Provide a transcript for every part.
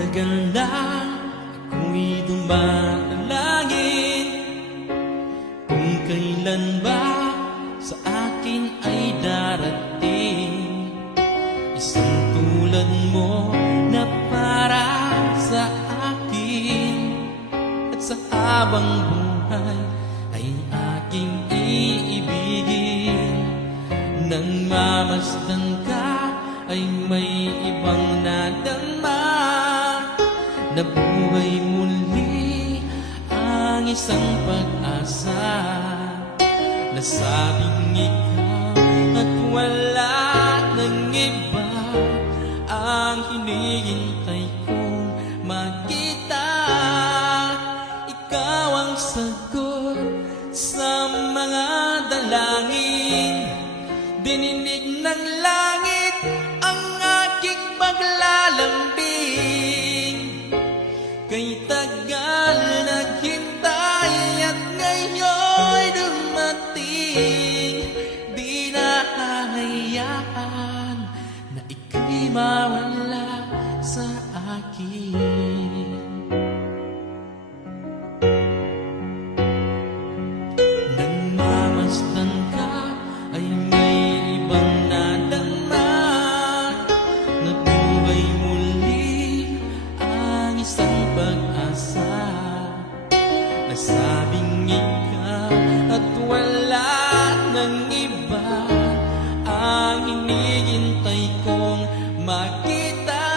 Matagal na ako'y dumadalangin kung kailan ba sa akin ay darating isang tulad mo na para sa akin, at sa habang buhay ay aking iibigin. Nang mamasdan ka ay may ibang nadama, na buhay muli ang isang pag-asa. Nasabing ikaw at wala nang iba ang hinihintay kong makita. Ikaw ang sagot sa mga dalangin, dininig ng langit ang aking paglalambing. Kay tagal naghintay at ngayon'y dumating, di na hahayaan na ika'y mawala sa akin. Nang mamasdan ka ay may ibang nadama, na buhay muli ang isang pag-asa. Nasabing ikaw at wala nang iba ang hinihintay kong makita.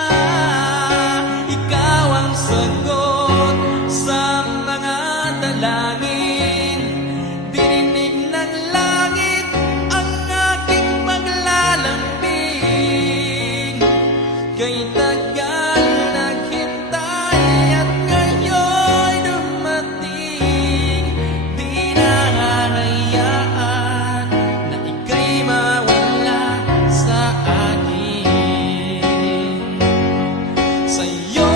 Ikaw ang sagot sa mga dalangin, dininig ng langit ang aking paglalambing. Kay tagal naghintay at ngayon'y dumating, di na hahayaan na ika'y mawala sa akin. Sa'yo